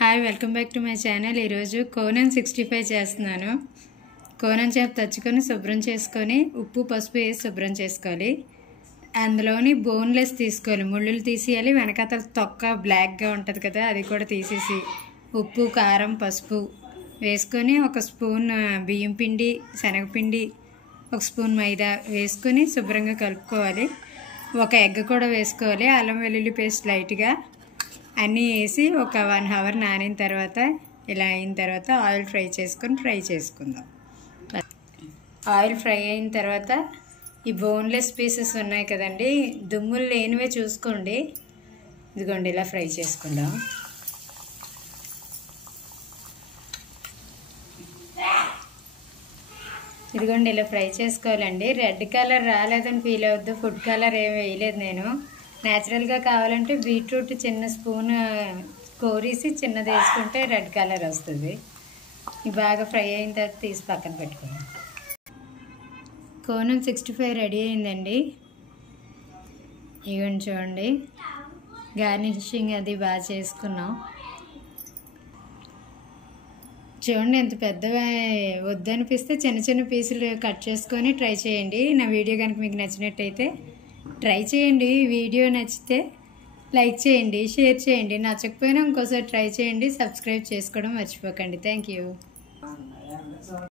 Hi welcome back to my channel. ఈరోజు Conan 65 చేస్తున్నాను. Conan చేప తెచ్చుకొని శుభ్రం చేసుకొని ఉప్పు పసుపు వేసి శుభ్రం చేసుకోవాలి. అందులోని బోన్లెస్ తీసుకోవాలి, ముళ్ళులు తీసేయాలి. వెనకాతల తొక్క బ్లాక్గా ఉంటుంది కదా, అది కూడా తీసేసి ఉప్పు కారం పసుపు వేసుకొని ఒక స్పూన్ బియ్యం పిండి శనగపిండి ఒక స్పూన్ మైదా వేసుకొని శుభ్రంగా కలుపుకోవాలి. ఒక ఎగ్ కూడా వేసుకోవాలి. అల్లం వెల్లుల్లి పేస్ట్ లైట్గా అన్నీ వేసి ఒక 1 అవర్ నానిన తర్వాత ఇలా అయిన తర్వాత ఆయిల్ ఫ్రై చేసుకుందాం. ఆయిల్ ఫ్రై అయిన తర్వాత ఈ బోన్లెస్ పీసెస్ ఉన్నాయి కదండి, దుమ్ములు లేనివే చూసుకోండి. ఇదిగోండి ఇలా ఫ్రై చేసుకుందాం. ఇదిగోండి ఇలా ఫ్రై చేసుకోవాలండి. రెడ్ కలర్ రాలేదని ఫీల్ అవద్దు, ఫుడ్ కలర్ ఏమి వేయలేదు నేను. న్యాచురల్గా కావాలంటే బీట్రూట్ చిన్న స్పూన్ కోరేసి చిన్నది వేసుకుంటే రెడ్ కలర్ వస్తుంది. ఇవి బాగా ఫ్రై అయిన తర్వాత తీసి పక్కన పెట్టుకుందాం. కోనన్ 65 రెడీ అయిందండి. ఇవన్నీ చూడండి, గార్నిషింగ్ అది బాగా చేసుకున్నాం. చూడండి ఎంత పెద్దగా వద్దనిపిస్తే చిన్న చిన్న పీసులు కట్ చేసుకొని ట్రై చేయండి. నా వీడియో కనుక మీకు నచ్చినట్టయితే ట్రై చేయండి. వీడియో నచ్చితే లైక్ చేయండి, షేర్ చేయండి. నచ్చకపోయినా ఇంకోసారి ట్రై చేయండి. సబ్స్క్రైబ్ చేసుకోవడం మర్చిపోకండి. Thank you.